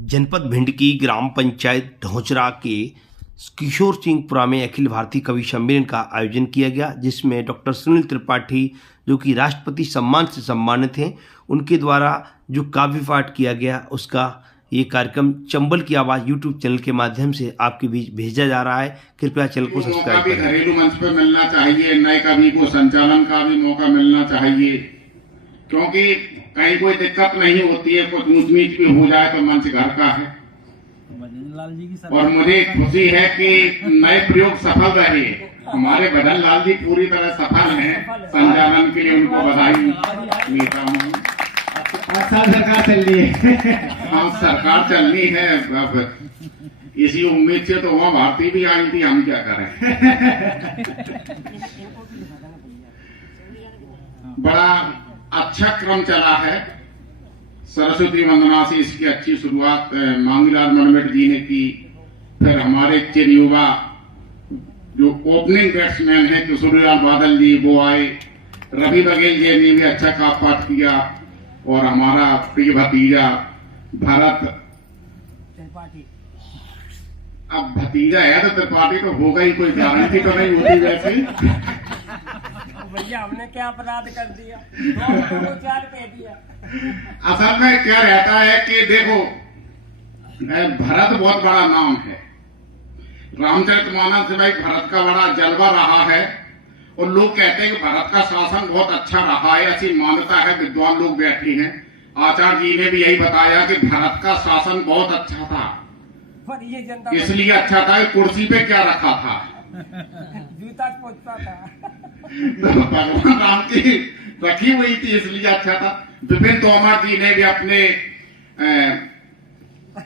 जनपद भिंड की ग्राम पंचायत ढोंचरा के किशोर सिंहपुरा में अखिल भारतीय कवि सम्मेलन का आयोजन किया गया, जिसमें डॉक्टर सुनील त्रिपाठी जो कि राष्ट्रपति सम्मान से सम्मानित हैं, उनके द्वारा जो काव्य पाठ किया गया उसका ये कार्यक्रम चंबल की आवाज़ यूट्यूब चैनल के माध्यम से आपके बीच भेजा जा रहा है। कृपया चैनल को सब्सक्राइब करें। घरेलू मंच पर मिलना चाहिए, नए कवि को संचालन का भी मौका मिलना चाहिए, क्योंकि कहीं कोई दिक्कत नहीं होती है, कुछ ऊंच नीच भी हो जाए तो मंच घर का है। और मुझे खुशी है कि नए प्रयोग सफल रहे। हमारे भजन लाल जी पूरी तरह सफल हैं, संचालन के लिए उनको बधाई देता हूँ। सरकार चल रही है। हाँ, सरकार चलनी है। अब इसी उम्मीद से तो वहाँ भारती भी आई थी, हम क्या करें। बड़ा अच्छा क्रम चला है। सरस्वती वंदना से इसकी अच्छी शुरुआत मांगीलाल मनमेट जी ने की। फिर हमारे चिर युवा जो ओपनिंग बैट्समैन है किशोरीलाल बादल जी वो आए, रवि बघेल जी ने भी अच्छा काव्य पाठ किया, और हमारा प्रिय भतीजा भरत त्रिपाठी। अब भतीजा है तो त्रिपाठी तो होगा ही, कोई गारंटी तो नहीं होती वैसे। भैया हमने क्या अपराध कर दिया, 2 कह दिया। असल में क्या रहता है कि देखो, भरत बहुत बड़ा नाम है। रामचरितमानस में भरत का बड़ा जलवा रहा है, और लोग कहते हैं कि भरत का शासन बहुत अच्छा रहा है, ऐसी मान्यता है। विद्वान लोग बैठे हैं, आचार्य जी ने भी यही बताया कि भरत का शासन बहुत अच्छा था। पर ये जनता इसलिए अच्छा था कि कुर्सी पे क्या रखा था, जूता पोछता था। तो भगवान राम की रखी हुई थी, इसलिए अच्छा था। विपिन तोमर जी ने भी अपने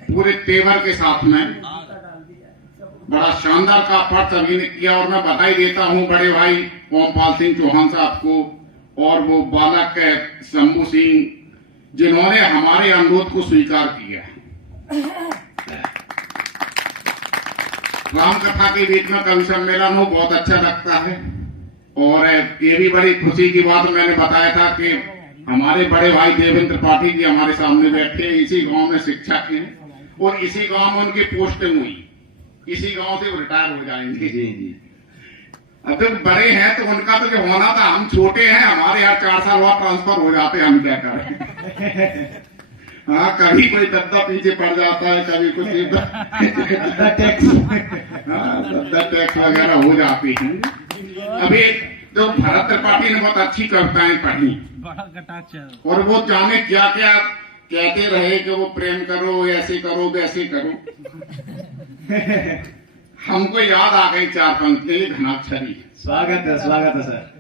पूरे तेवर के साथ में बड़ा शानदार का पाठ सभी ने किया, और मैं बधाई देता हूं बड़े भाई ओमपाल सिंह चौहान साहब को और वो बालक शंभू सिंह, जिन्होंने हमारे अनुरोध को स्वीकार किया। राम कथा के बीच में कवि सम्मेलन हो, बहुत अच्छा लगता है। और ये भी बड़ी खुशी की बात मैंने बताया था कि हमारे बड़े भाई देवेंद्र त्रिपाठी जी हमारे सामने बैठे हैं, इसी गांव में शिक्षक हैं, और इसी गांव में उनकी पोस्टिंग हुई, इसी गांव से रिटायर हो जाएंगे। जी जी। अब तो बड़े हैं तो उनका तो जो होना था, हम छोटे हैं, हमारे यहाँ 4 साल बाद ट्रांसफर हो जाते हैं, हम क्या करें। हाँ, कभी कोई दद्दा पीछे पड़ जाता है, कभी कुछ टैक्स वगैरह हो जाती है। अभी जो भरत त्रिपाठी ने बहुत अच्छी कविताएं पढ़ी, और वो जाने क्या क्या कहते रहे कि वो प्रेम करो, ऐसे करो, वैसे करो। हमको याद आ गई 4 पंक्तियां घनाक्षरी। स्वागत है सर।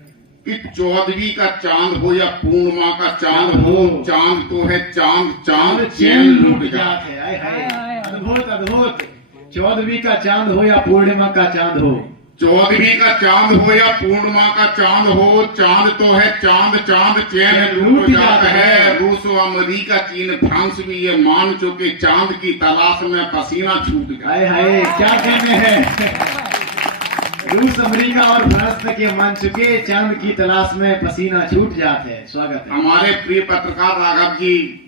कि 14वीं का चांद हो या पूर्णिमा का चांद हो, चांद तो है चांद, चांद चैन लूट जाते हैं। अद्भुत। 14वीं का चांद हो या पूर्णिमा का चांद हो, 14वीं का चांद हो या पूर्णिमा का चांद हो, चांद तो है चांद, चांद चैन लूट जाता है। रूस और अमेरिका, चीन, फ्रांस भी ये मान चुके, चांद की तलाश में पसीना छूट गया। हाय क्या कहने हैं। रूस, अमेरिका और फ्रांस के मान चुके, चांद की तलाश में पसीना छूट जाते हैं। स्वागत है। हमारे प्रिय पत्रकार राघव जी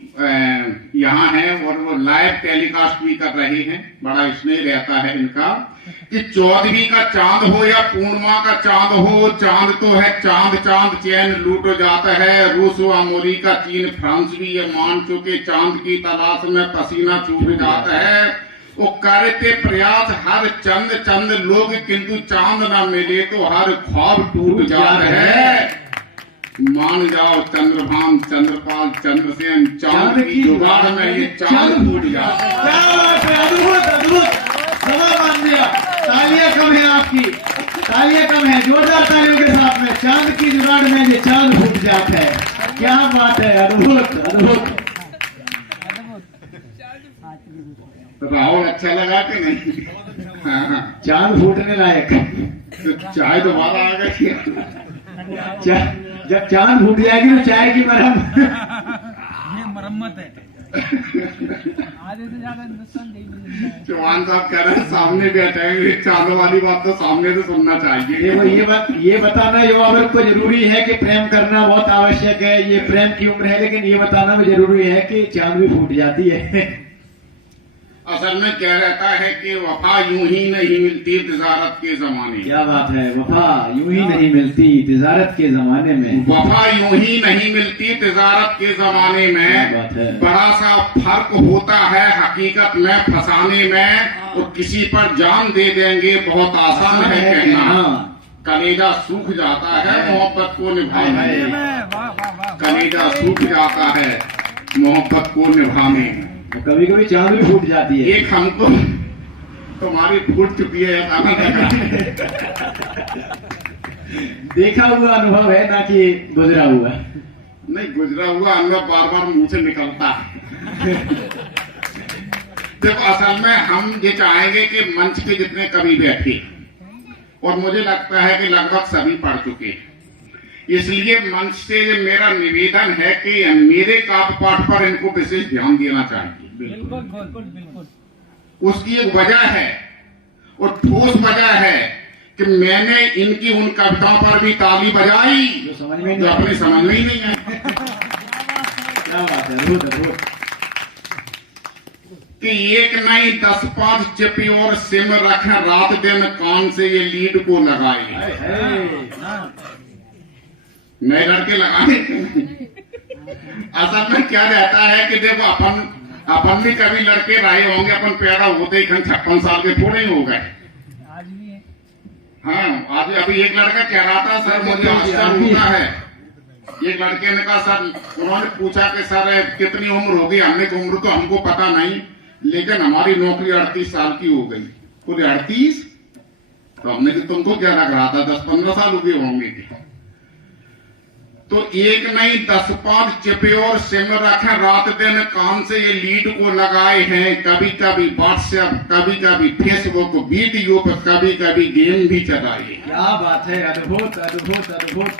यहाँ हैं, और वो लाइव टेलीकास्ट भी कर रहे हैं। बड़ा स्नेह रहता है इनका कि 14वीं का चांद हो या पूर्णिमा का चांद हो, चांद तो है चांद, चांद चैन लूट जाता है। रूस, अमेरिका, चीन, फ्रांस भी ये मान चुके, चांद की तलाश में पसीना छूट जाता है। वो करते प्रयास हर चंद लोग, किंतु चांद ना मिले तो हर ख्वाब टूट जाता है। मान जाओ चंद्रभान, चंद्रपाल, चंद्रसेन, चांद की जुगाड़ में ये चांद टूट जाता है। अद्भुत। सवा मान दिया। तालियां कम है आपकी, तालियां कम है, जोरदार तालियों के साथ में। चांद की जुगाड़ में ये चांद फूट जाता है। क्या बात है, अद्भुत। राहुल अच्छा लगा कि नहीं? हाँ। चांद फूटने लायक। तो चाय दोबारा आ गई। जब चांद फूट जाएगी तो चाय की मरम्मत है। आधे से ज्यादा हिंदुस्तान चौहान साहब कह रहे हैं सामने बैठेंगे, चांदों वाली बात तो सामने से सुनना चाहिए। ये बताना युवा वर्ग को जरूरी है कि प्रेम करना बहुत आवश्यक है, ये प्रेम की उम्र है, लेकिन ये बताना भी जरूरी है कि चांद भी फूट जाती है। असल में क्या रहता है कि वफा यूं ही नहीं मिलती तिजारत के जमाने में। क्या बात है, वफा यूं ही नहीं मिलती तिजारत के जमाने में। वफा यूं ही नहीं मिलती तिजारत के जमाने में। क्या बात है। बड़ा सा फर्क होता है हकीकत में फंसाने में। और किसी पर जान दे देंगे बहुत आसान है कहना। कलेजा सूख जाता है मोहब्बत को निभाने में। वाह वाह वाह। कलेजा सूख जाता है मोहब्बत को निभाने में। कभी कभी चांद भी फूट जाती है। एक हमको तुम्हारी फूट चुकी है देखा हुआ अनुभव है ना कि गुजरा हुआ। नहीं, गुजरा हुआ अनुभव बार बार मुंह से निकलता है। देखो असल में हम ये चाहेंगे कि मंच के जितने कवि बैठे, और मुझे लगता है कि लगभग सभी पढ़ चुके हैं, इसलिए मंच से ये मेरा निवेदन है कि मेरे काव्य पाठ पर इनको विशेष ध्यान देना चाहिए। बिल्कुल बिल्कुल बिल्कुल। उसकी एक वजह है और ठोस वजह है कि मैंने इनकी उन कविताओं पर भी ताली बजाई जो समझ में जो अपनी समझ में ही नहीं है। क्या बात है, अद्भुत अद्भुत। कि एक नहीं 10-5 चिपी और सिम रख रात दिन कान से ये लीड को लगाए। नए लड़के लगाने असल में क्या रहता है कि देखो अपन भी कभी लड़के रहे होंगे, अपन पैदा होते ही 56 साल के थोड़े ही हो गए। आज भी है। हाँ, आज अभी एक लड़का कह रहा था सर मुझे आश्चर्य होता है। एक लड़के ने कहा सर, उन्होंने पूछा कि सर कितनी उम्र होगी। हमने कहा उम्र तो हमको पता नहीं, लेकिन हमारी नौकरी 38 साल की हो गई। बोले 38? तो हमने कि तुमको क्या लग रहा था 10-15 साल हुए होंगे। तो एक नहीं 10-5 चिपे और सिम रखे रात दिन कान से ये लीड को लगाए हैं। कभी कभी व्हाट्सएप, कभी कभी फेसबुक वीडियो पर, कभी कभी गेम भी चलाए। क्या बात है, अद्भुत अद्भुत अद्भुत।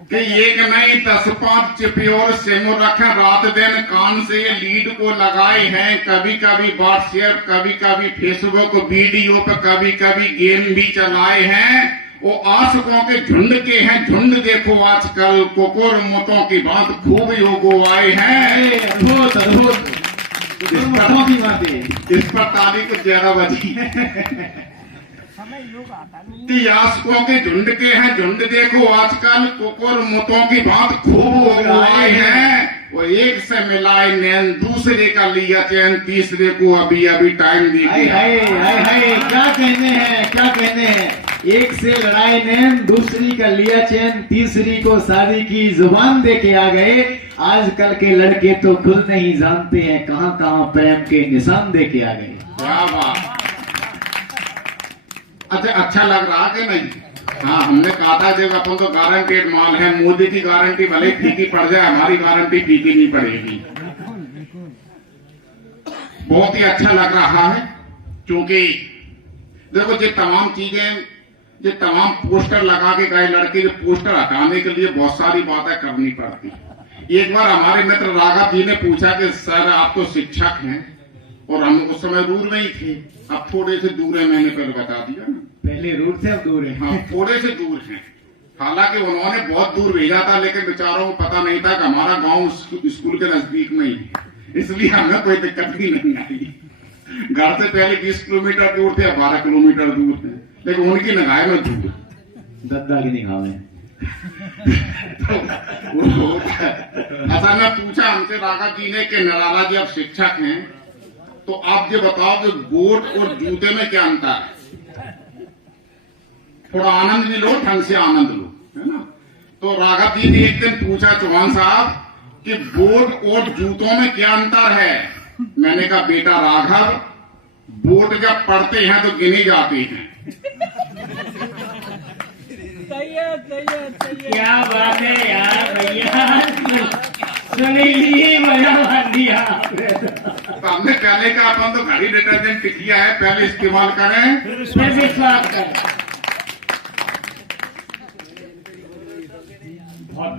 कि एक नहीं 10-5 चिपे और सिम रखे रात दिन कान से ये लीड को लगाए हैं। कभी कभी व्हाट्सएप, कभी कभी फेसबुक वीडियो पर, कभी कभी गेम भी चलाए हैं। वो आशिकों के झुंड के हैं झुंड देखो आजकल, कुकुर मुतों की बात खूब योगो आए हैं। अद्भुत अद्भुत। इस पर ताली कुछ ज्यादा बजी। हमें योग आता नहीं। कि आशिकों के झुंड के हैं झुंड देखो आजकल, कुकुर मुतों की बात खूब योगो आए हैं। वो एक से मिलाए नैन, दूसरे का लिया चैन, तीसरे को अभी अभी टाइम दी। हाय हाय हाय हाय, क्या कहने हैं, क्या कहने हैं। एक से लड़ाई नैन, दूसरी का लिया चैन, तीसरी को शादी की जुबान दे के आ गए। आजकल के लड़के तो खुद नहीं जानते हैं कहाँ कहाँ प्रेम के निशान दे के आ गए। क्या बात। अच्छा लग रहा कि नहीं? हाँ, हमने कहा था जब अपन तो गारंटेड माल है। मोदी की गारंटी भले फीकी पड़ जाए, हमारी गारंटी फीकी नहीं पड़ेगी। बहुत ही अच्छा लग रहा है, क्योंकि देखो ये तमाम चीजें, ये तमाम पोस्टर लगा के गए लड़के, जो पोस्टर हटाने के लिए बहुत सारी बातें करनी पड़ती। एक बार हमारे मित्र राघव जी ने पूछा कि सर आप तो शिक्षक हैं, और हम उस समय दूर में ही थे, अब थोड़े से दूर है। मैंने पहले बता दिया ना, पहले रूट से अब दूर है। हाँ, थोड़े से दूर हैं। हालांकि उन्होंने बहुत दूर भेजा था, लेकिन बेचारों को पता नहीं था कि हमारा गांव स्कूल के नजदीक में ही है, इसलिए हमें कोई दिक्कत भी नहीं आई। घर से पहले 20 किलोमीटर दूर थे, 12 किलोमीटर दूर थे, लेकिन उनकी निगाह में दूर। दद्दा की निगाह में। ऐसा मैं पूछा हमसे राघव जी ने कि नराला जी आप शिक्षक हैं, तो आप ये बताओ कि बोट और जूते में क्या अंतर है। थोड़ा आनंद भी लो, ढंग से आनंद लो, है ना। तो राघव जी ने एक दिन पूछा चौहान साहब कि बोट और जूतों में क्या अंतर है। मैंने कहा बेटा राघव, बोट जब पढ़ते हैं तो गिने जाते हैं। सही है सही है सही है। क्या बात है यार भैया, सुनील मजा मार दिया। तो हमने पहले का अपन तो घड़ी डिटर्जेंट टिकिया है, पहले इस्तेमाल करें फिर विश्वास कर। बहुत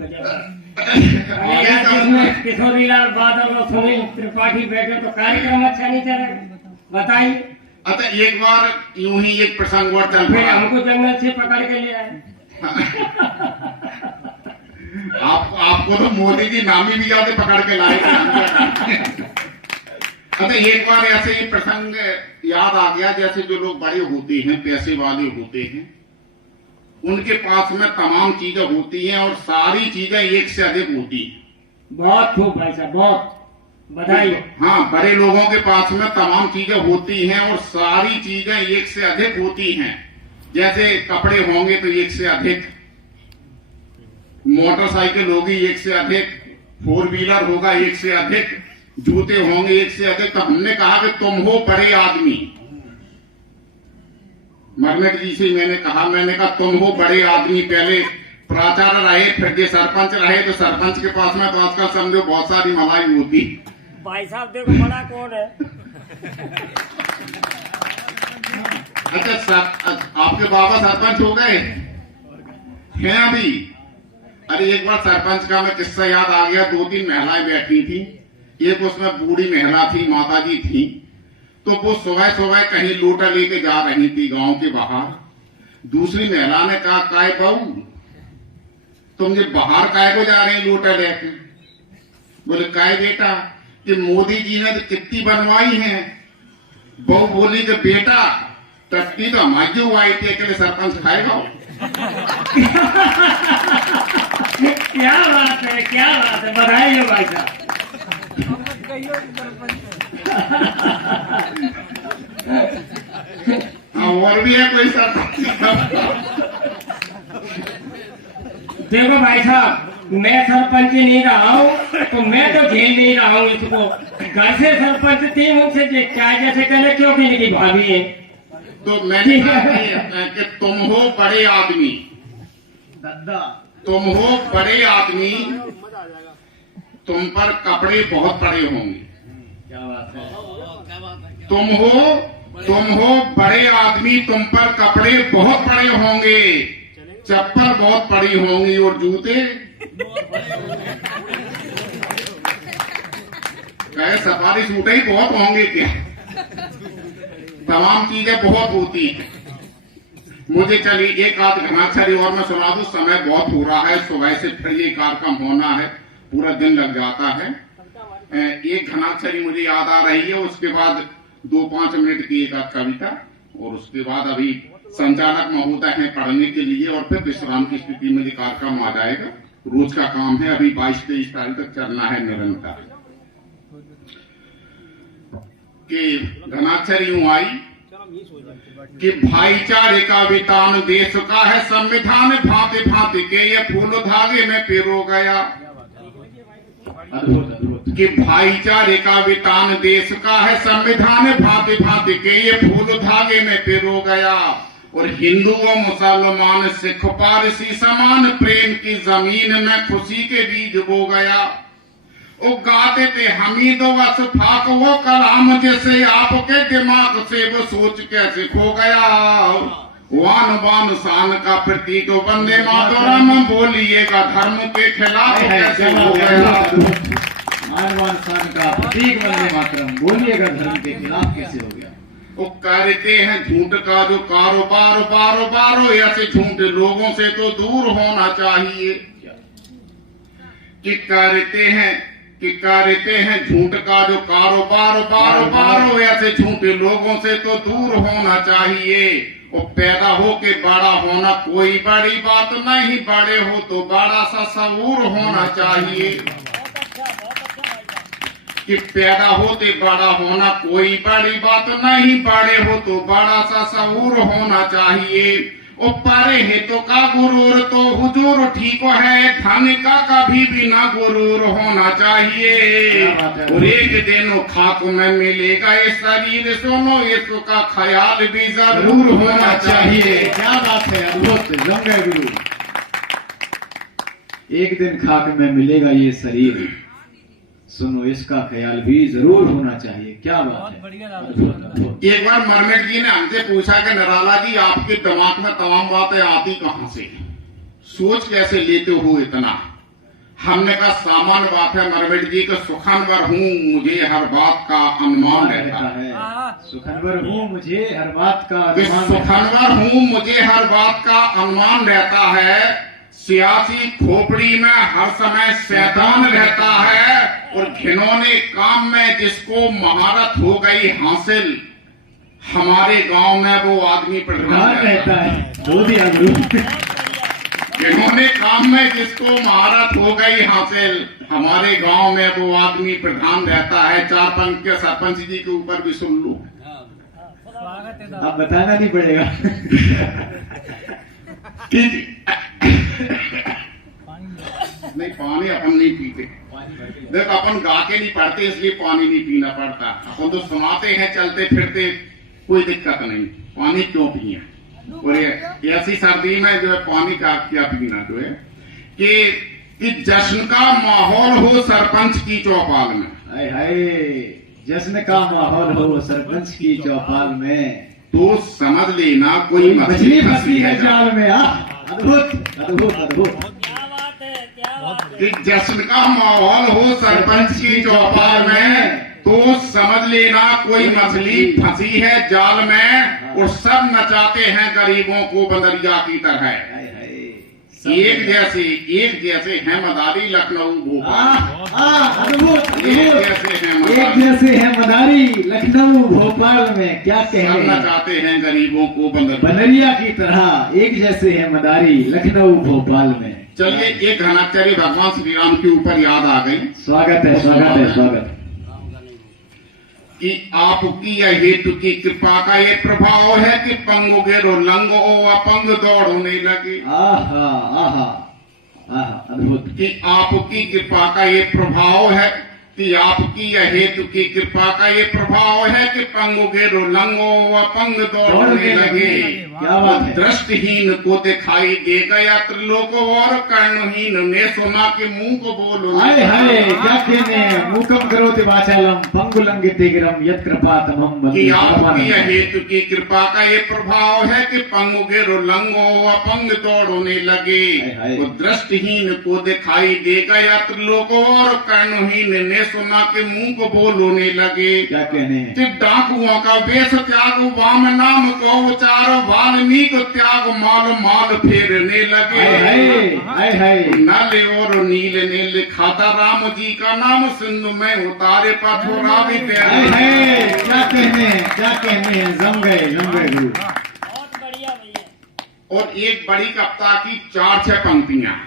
जिसमें किशोरीलाल बादल और सुनील त्रिपाठी बैठे तो कार्यक्रम अच्छा नहीं चला, बताइए। अच्छा, एक बार यूं ही एक प्रसंग और चल फिर पड़ा। हमको जंगल से पकड़ के ले आए। आपको तो मोदी जी नामी भी जाते पकड़ के लाए थे। अच्छा, एक बार ऐसे ही प्रसंग याद आ गया, जैसे जो लोग बड़े होते हैं, पैसे वाले होते हैं, उनके पास में तमाम चीजें होती हैं और सारी चीजें एक से अधिक होती हैं। बहुत खूब भाई साहब, बहुत बधाई। हाँ, बड़े लोगों के पास में तमाम चीजें होती हैं और सारी चीजें एक से अधिक होती हैं। जैसे कपड़े होंगे तो एक से अधिक, मोटरसाइकिल होगी एक से अधिक, 4 व्हीलर होगा एक से अधिक, जूते होंगे एक से अधिक। तो हमने कहा कि तुम हो बड़े आदमी। मरमेट जी से मैंने कहा तुम हो बड़े आदमी। पहले प्राचार्य रहे, फिर जे सरपंच रहे, तो सरपंच के पास में तो आजकल समझो बहुत सारी मलाई होती। भाई साहब देखो बड़ा कौन है। अच्छा, आपके बाबा सरपंच हो गए हैं अभी? अरे एक बार सरपंच का मैं किस्सा याद आ गया। 2-3 महिलाएं बैठी थी, एक उसमें बूढ़ी महिला थी, माता जी थी। तो वो सुबह सुबह कहीं लोटा लेके जा रही थी गांव के बाहर। दूसरी महिला ने कहा, काय बहू तुम ये बाहर काय को जा रही लोटा लेके? बोले काय बेटा, कि मोदी जी ने तो कितनी बनवाई है। बहू बोली कि बेटा टट्टी तो हमारी हुई थी, अकेले सरपंच खाएगा। क्या बात है, क्या बात है, बधाई हो भाई साहब। और भी है कोई सरपंच? देखो भाई साहब, मैं सरपंच नहीं रहा हूँ तो मैं तो झेल नहीं रहा हूँ इसको। घर से सरपंच थी, उनसे क्या जैसे कहने क्यों कहने की भाभी है। तो मैंने कहा कि तुम हो बड़े आदमी, दादा तुम हो बड़े आदमी, तुम पर कपड़े बहुत पड़े होंगे। क्या बात है। तुम हो बड़े आदमी, तुम पर कपड़े बहुत पड़े होंगे, चप्पल बहुत पड़ी होंगी और जूते कहे सफारी सूट ही बहुत होंगे क्या? तमाम चीजें बहुत होती हैं। मुझे चलिए एक आध घनाक्षरी और मैं सुना दूं, समय बहुत हो रहा है, सुबह से फिर ये कार्यक्रम होना है, पूरा दिन लग जाता है। एक घनाक्षरी मुझे याद आ रही है, उसके बाद 2-5 मिनट की एक आध कविता, और उसके बाद अभी संचालक महोदय हैं पढ़ने के लिए, और फिर विश्राम की स्थिति में ये कार्यक्रम आ जाएगा। रोज का काम है, अभी 22-23 तारीख तक चलना है निरंतर। कि घनाक्षरी यूं आई कि भाईचारे का वितान देश का है, संविधान भांति भांति के ये फूल धागे में पिरो गया। कि भाईचारे का वितान देश का है, संविधान भांति भांति के ये फूल धागे में पिरो गया। और हिंदू व मुसलमान सिख पारसी समान प्रेम की जमीन में खुशी के बीज बो गया। वो गाते थे हमीद वसफाक वो कलाम, जैसे आपके दिमाग से वो सोच कैसे खो गया। वान बान शान का प्रतीक वंदे मातरम, बोलिएगा धर्म के खिलाफ कैसे हो गया। मान शान का प्रतीक वंदे मातरम, बोलिएगा धर्म के खिलाफ कैसे हो गया। वो करते हैं झूठ का जो कारोबार, बारो बारो ऐसे झूठ लोगों से तो दूर होना चाहिए। कि करते हैं झूठ का जो कारोबार, बारो बारो ऐसे झूठे लोगों से तो दूर होना चाहिए। वो पैदा हो के बड़ा होना कोई बड़ी बात नहीं, बड़े हो तो बड़ा सा शऊर होना चाहिए। कि पैदा होते बड़ा होना कोई बड़ी बात नहीं, बड़े हो तो बड़ा सा शऊर होना चाहिए। ओ परे हितों का गुरूर तो हुजूर ठीक है, धन का कभी भी ना गुरूर होना चाहिए। और एक दिन खाक में मिलेगा ये शरीर, सुनो इसका ख्याल भी जरूर होना चाहिए। क्या बात है, अद्भुत, जंगे गुरु। एक दिन खाक में मिलेगा ये शरीर, सुनो इसका ख्याल भी जरूर होना चाहिए। क्या बात है। एक बार मरमेट जी ने हमसे पूछा कि निराला जी आपके दिमाग में तमाम बातें आती कहां से, सोच कैसे लेते हो इतना? हमने कहा सामान्य बात है मरमेट जी, कि सुखनवर हूँ, मुझे हर बात का अनुमान रहता है। सुखनवर हूँ, मुझे हर बात का सुखनवर हूँ, मुझे हर बात का अनुमान रहता है। सियासी खोपड़ी में हर समय शैतान रहता है। और घिनौने काम में जिसको महारत हो गई हासिल, हमारे गांव में वो आदमी प्रधान रहता है। दो दिया गुरु। घिनौने काम में जिसको महारत हो गई हासिल, हमारे गांव में वो आदमी प्रधान रहता है। 4 पंच के सरपंच जी के ऊपर भी सुन लो। स्वागत है अब बताना नहीं पड़ेगा। नहीं, पानी अपन नहीं पीते। देख, अपन गा के नहीं पढ़ते, इसलिए पानी नहीं पीना पड़ता। अपन तो सुनाते हैं चलते फिरते, कोई दिक्कत नहीं। पानी क्यों पिए? और ये ऐसी सर्दी में जो है पानी का क्या पीना जो है कि जश्न का माहौल हो सरपंच की चौपाल में। हाय हाय, जश्न का माहौल हो सरपंच की चौपाल में, तो समझ लेना कोई मछली फंसी है जाल में। अद्भुत अद्भुत अद्भुत। कि जश्न का माहौल हो सरपंच की चौपाल में, तो समझ लेना कोई मछली फंसी है जाल में। और सब नचाते हैं गरीबों को बंदरिया की तरह। एक जैसे हैं मदारी लखनऊ भोपाल। अद्भुत। एक जैसे हैं मदारी लखनऊ भोपाल में। क्या सब कहें, नचाते हैं गरीबों को बंदरिया की तरह। एक जैसे हैं मदारी लखनऊ भोपाल में। चलिए, एक घनाचार्य भगवान श्री राम के ऊपर याद आ गई। स्वागत है स्वागत है स्वागत। कि आपकी यह हेतु की कृपा का ये प्रभाव है कि पंगो गेरो लंगो अपंग दौड़ने लगे। आहा आहा आहा, अद्भुत। कि आपकी कृपा का ये प्रभाव है कि आपकी यह हेतु की कृपा का ये प्रभाव है कि पंगो गेरो लंगो अपंग दौड़ने लगे। क्या बात है। दृष्टिहीन को दिखाई दे गया त्रिलोक, और कर्णहीन ने सुना कि मुंह को बोलो। हाय हाय, क्या कहने, मुकम करोति वाचालम पंगुलंघिते गिरम यत् कृपातमहं कि वन्दे आपकी परमानंदम। यह हेतु की कृपा का ये प्रभाव है कि पंगु गेरो लंगो अपंग दौड़ने लगे। हाय। वो दृष्टिहीन को दिखाई दे गया त्रिलोक, और कर्णहीन ने सुना के मुंह को बोलने लगे। क्या कहने, कि डाकुओं का वेश त्याग वाम नाम को उचार, वाल्मीकि त्याग माल माल फेरने लगे। हाय हाय, नाले और नीले ने लिखा था राम जी का नाम, सिंधु में उतारे पथोरा भी हाय हाय, क्या कहने, जम गए गुरु। और एक बड़ी कविता की 4-6 पंक्तियां,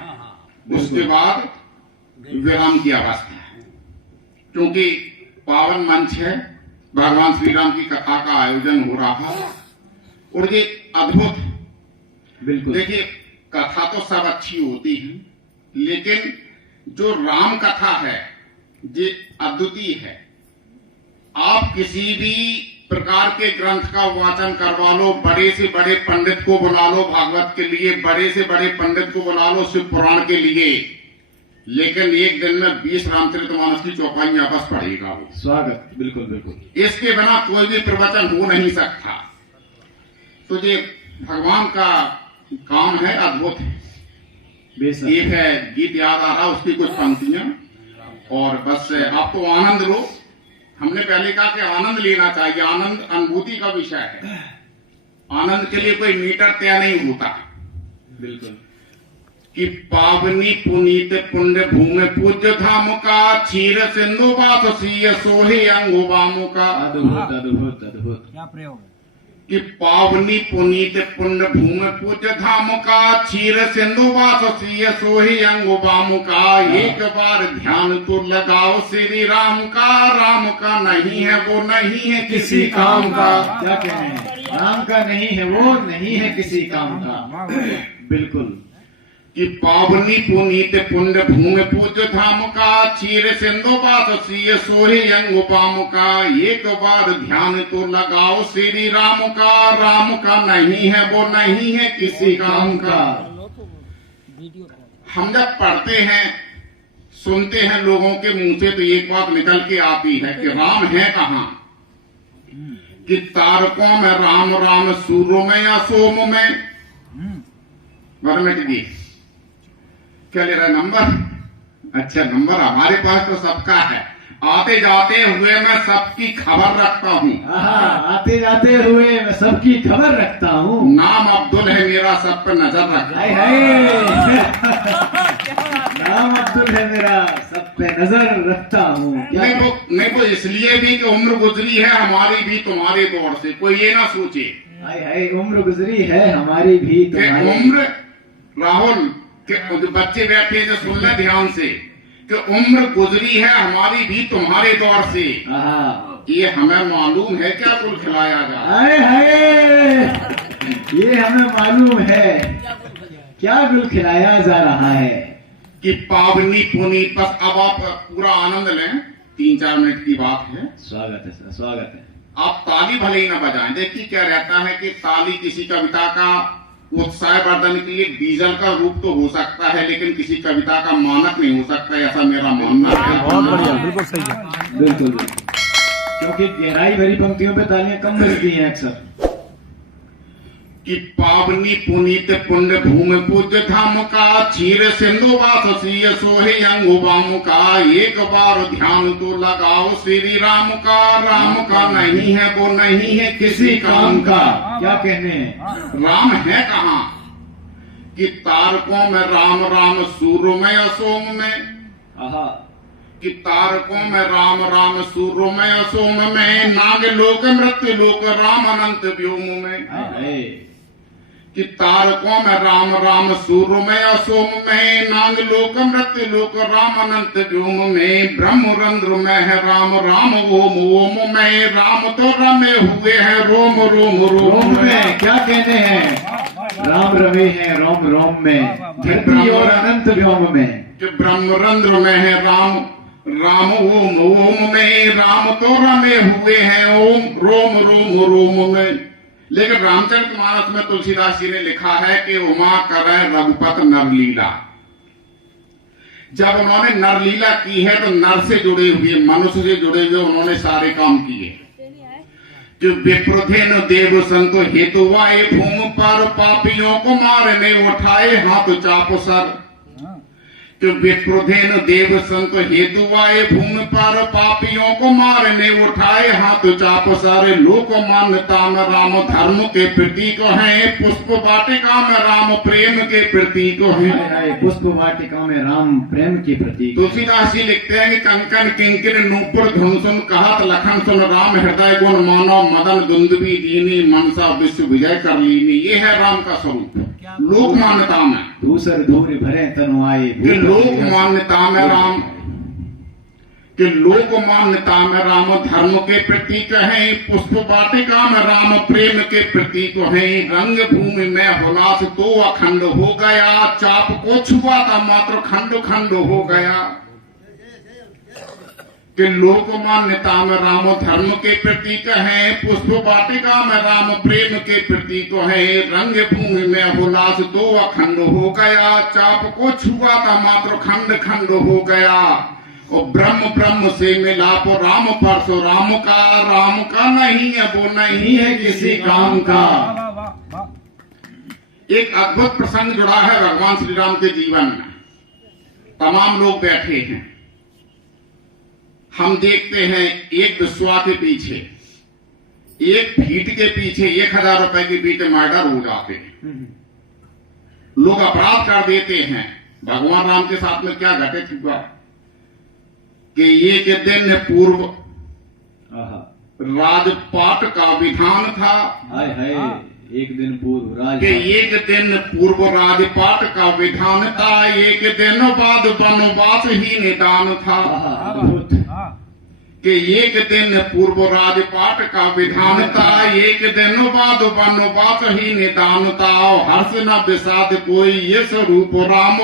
उसके बाद विराम की अवस्था है। क्योंकि पावन मंच है, भगवान श्री राम की कथा का आयोजन हो रहा है। और ये अद्भुत, बिल्कुल। देखिए, कथा तो सब अच्छी होती है, लेकिन जो राम कथा है ये अद्वितीय है। आप किसी भी प्रकार के ग्रंथ का वाचन करवा लो, बड़े से बड़े पंडित को बुला लो भागवत के लिए, बड़े से बड़े पंडित को बुला लो शिव पुराण के लिए, लेकिन एक दिन में 20 रामचरितमानस की चौपाइयां बस पढ़ेगा वो। स्वागत, बिल्कुल बिल्कुल। इसके बिना कोई भी प्रवचन हो नहीं सकता। तो ये भगवान का काम है, अद्भुत है। एक है गीत याद आ रहा, उसकी कुछ पंक्तियां, और बस आप तो आनंद लो। हमने पहले कहा कि आनंद लेना चाहिए, आनंद अनुभूति का विषय है। आनंद के लिए कोई मीटर तय नहीं होता। बिल्कुल। कि पावनी पुनीत पुण्य भूमि पूज्य धाम का, क्षीर सिंधु बास सीय सोहे अंगो बामु का। अद्भुत अद्भुत अद्भुत। क्या प्रयोग है। कि पावनी पुनीत पुण्य भूमि पूज्य धाम का, क्षीर सिंधु बास सीय सोहे अंगो बामु का। एक बार ध्यान तो लगाओ श्री राम का नहीं है वो नहीं है किसी काम का। क्या कहने, राम का नहीं है वो नहीं है किसी काम का। बिल्कुल। कि पावनी पुनीत पुण्य भूमि पूज्य धाम का, क्षीर सिंधु बास सीय सोहे अंगो बामु का। एक बार ध्यान तो लगाओ श्री राम का नहीं है वो नहीं है किसी काम का। हम जब पढ़ते हैं, सुनते हैं लोगों के मुंह से, तो एक बात निकल के आती है कि राम है कहाँ। कि तारकों में राम राम, सूर्यों में या सोम में। गवर्नमेंट जी क्या ले रहा है नंबर? अच्छा, नंबर हमारे पास तो सबका है, आते जाते हुए मैं सबकी खबर रखता हूँ। आते जाते हुए मैं सबकी खबर रखता हूँ। नाम अब्दुल है मेरा, सब पर नजर रखता हाय हाय नाम अब्दुल है मेरा, सब पे नजर रखता हूँ। नहीं वो इसलिए भी कि उम्र गुजरी है हमारी भी तुम्हारे दौर से, कोई ये ना सोचे। हाय हाय उम्र गुजरी है हमारी भी तुम्हारी। उम्र राहुल के बच्चे बैठे जो सुन ले ध्यान से कि उम्र गुजरी है हमारी भी तुम्हारे दौर से। ये हमें मालूम है क्या गुल खिलाया जा। हाय हाय ये हमें मालूम है क्या गुल खिलाया जा रहा है कि पावनी पुनीत। बस अब आप पूरा आनंद लें, 3-4 मिनट की बात है। स्वागत है सर, स्वागत है। आप ताली भले ही ना बजाएं। देखिए क्या रहता है कि ताली किसी कविता का उत्साह वर्धन के लिए डीजल का रूप तो हो सकता है, लेकिन किसी कविता का मानक नहीं हो सकता, ऐसा मेरा मानना है। बहुत बढ़िया, बिल्कुल सही है। बिल्कुल क्योंकि गहराई भरी पंक्तियों पे तालियां कम मिलती हैं अक्सर। कि पावनी पुनीत पुण्य भूमि पूज्य धाम का, क्षीर सिंधु वासी सोहे अंगुबाम का, एक बार ध्यान तो लगाओ श्री राम का नहीं है वो नहीं है किसी काम का। क्या कहने हैं? राम है कहाँ? कि तारकों में राम राम सूर्य में असोम में, कि तारकों में राम राम सूर्य में असोम में, नाग लोक मृत्यु लोक राम अनंत व्योम में। कि तारकों में राम राम सूर्य में असोम में, नाग लोक मृत्यु लोक राम अनंत व्योम में, ब्रह्म रंध्र में है राम राम ओम ओम में, राम तो रमे हुए हैं रोम रोम रोम में। क्या कहने हैं? राम रमे हैं रोम रोम में, धरती और अनंत व्योम में। कि ब्रह्म रंध्र में है राम राम ओम ओम में, राम तो रमे हुए हैं ओम रोम रोम रोम में। लेकिन रामचरितमानस में तुलसीदास जी ने लिखा है कि उमा करें रघुपत नरलीला। जब उन्होंने नरलीला की है तो नर से जुड़े हुए, मनुष्य से जुड़े हुए उन्होंने सारे काम किए। जो विप्रधेन देव संत हेतुवाए भूमि पर, पापियों को मारने उठाए हाथ चाप सर। जो विप्रधेन देव संत हेतुवाए भूमि पर, पापियों को मारने उठाए हाथ चाप सर। लोक मान्यता में राम धर्म के प्रतीक हैं, पुष्प वाटिका में राम प्रेम के प्रतीक हैं। पुष्प वाटिका में राम प्रेम के प्रतीक। तुलसीदास जी लिखते हैं कि कंकन किंकिर नूपुर धुन सुन, कहत लखन सुन राम हृदय गुण मानो, मदन दुंदुभी दीनी मनसा विश्व विजय कर लीनी। ये है राम का स्वरूप लोक मान्यता में। दूसर धूर भरे तनु आए, लोक मान्यता में राम, कि लोक मान्यता में राम धर्म के प्रतीक हैं, पुष्प वाटिका में राम प्रेम के प्रतीक हैं। रंग भूमि में हुलास तो अखंड हो गया, चाप को छुआ था मात्र खंड खंड हो गया। कि लोक मान्यता में राम धर्म के प्रतीक हैं, पुष्प वाटिका में राम प्रेम के प्रतीक हैं। रंग भूमि में हुलास तो अखंड हो गया, चाप को छुआ था मात्र खंड खंड हो गया। और ब्रह्म ब्रह्म से मिला तो राम परशुराम का नहीं है वो नहीं है किसी काम का। एक अद्भुत प्रसंग जुड़ा है भगवान श्री राम के जीवन में। तमाम लोग बैठे हैं, हम देखते हैं एक विश्वा के पीछे, एक फीट के पीछे 1000 रुपए के पीछे मर्डर हो जाते हैं, लोग अपराध कर देते हैं। भगवान राम के साथ में क्या घटित हुआ कि एक दिन पूर्व राजपाट का विधान था। एक दिन पूर्व कि एक दिन पूर्व राजपाट का विधान था, एक दिन बाद वनवास ही निदान था। कि एक दिन पूर्व राजपाट का विधान था, एक दिन बाद वनवास ही निदान था। हर्ष न विषाद कोई ये स्वरूप राम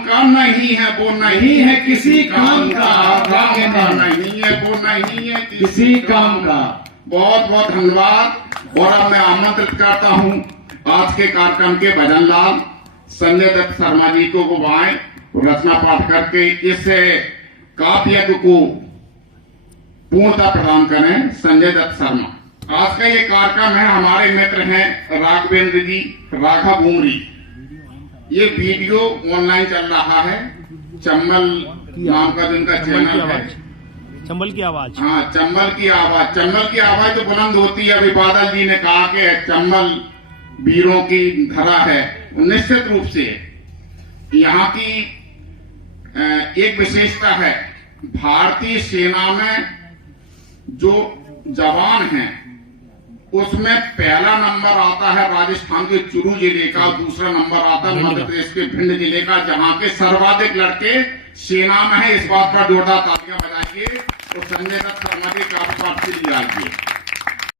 का नहीं है वो नहीं है किसी काम का। राम का नहीं है वो नहीं है किसी काम का। बहुत बहुत धन्यवाद। और अब मैं आमंत्रित करता हूँ आज के कार्यक्रम के भजन लाल संजय दत्त शर्मा जी को बुलाएं, रचना पाठ करके इस काव्य को पूर्णता प्रदान करें। संजय दत्त शर्मा। आज का ये कार्यक्रम है, हमारे मित्र हैं राघवेंद्र जी राघव उमरी। ये वीडियो ऑनलाइन चल रहा है, चम्बल नाम का जिनका चैनल है। चंबल की आवाज। हाँ, चंबल की आवाज। चंबल की आवाज तो बुलंद होती है। अभी बादल जी ने कहा कि चंबल वीरों की धरा है। निश्चित रूप से यहाँ की एक विशेषता है, भारतीय सेना में जो जवान हैं उसमें पहला नंबर आता है राजस्थान के चुरू जिले का, दूसरा नंबर आता है मध्य प्रदेश के भिंड जिले का, जहां के सर्वाधिक लड़के सेना में है। इस बात पर जोरदार तालियां बजाइए और संजय दत्त शर्मा के काफी पार्टी ली जाइए।